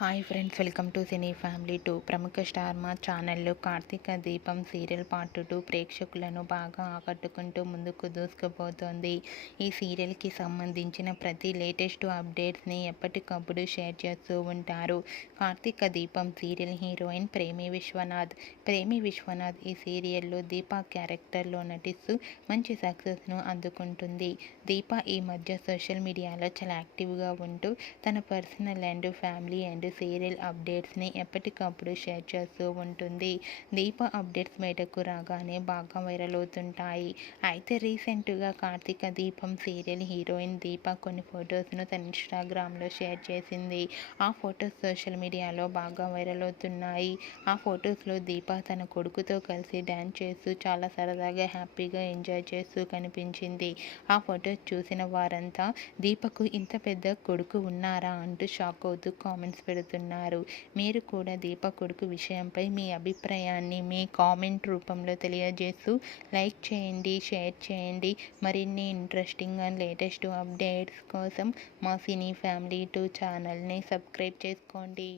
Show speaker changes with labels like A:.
A: Hi friends welcome to cine family two. ప్రముఖ star Maa ఛానల్లో కార్తీక దీపం సీరియల్ పార్ట్ టూ ప్రేక్షకులను బాగా ఆకట్టుకుంటూ ముందుకు దూసుకుపోతోంది. ఈ సీరియల్కి సంబంధించిన ప్రతి లేటెస్ట్ అప్డేట్స్ని ఎప్పటికప్పుడు షేర్ చేస్తూ ఉంటారు. కార్తీక దీపం సీరియల్ హీరోయిన్ ప్రేమి విశ్వనాథ్. ప్రేమి విశ్వనాథ్ ఈ సీరియల్లో దీపా క్యారెక్టర్లో నటిస్తూ మంచి సక్సెస్ను అందుకుంటుంది. దీప ఈ మధ్య సోషల్ మీడియాలో చాలా యాక్టివ్గా ఉంటూ తన personal and family and serial అప్డేట్స్ని ఎప్పటికప్పుడు షేర్ చేస్తూ ఉంటుంది. దీప అప్డేట్స్ బయటకు రాగానే బాగా వైరల్ అవుతుంటాయి. అయితే రీసెంట్గా కార్తీక దీపం సీరియల్ హీరోయిన్ దీప కొన్ని ఫొటోస్ను తన ఇన్స్టాగ్రామ్లో షేర్ చేసింది. ఆ ఫొటోస్ సోషల్ మీడియాలో బాగా వైరల్ అవుతున్నాయి. ఆ ఫొటోస్లో దీప తన కొడుకుతో కలిసి డ్యాన్స్ చేస్తూ చాలా సరదాగా హ్యాపీగా ఎంజాయ్ చేస్తూ కనిపించింది. ఆ ఫొటోస్ చూసిన వారంతా దీపకు ఇంత పెద్ద కొడుకు ఉన్నారా? అంటూ షాక్ అవుతూ కామెంట్స్ పెడుతున్నారు. మీరు కూడా దీప కొడుకు విషయంపై మీ అభిప్రాయాన్ని మీ కామెంట్ రూపంలో తెలియజేస్తూ లైక్ చేయండి షేర్ చేయండి. మరిన్ని ఇంట్రెస్టింగ్ అండ్ లేటెస్ట్ అప్డేట్స్ కోసం మా సినీ ఫ్యామిలీ టూ ఛానల్ని సబ్స్క్రైబ్ చేసుకోండి.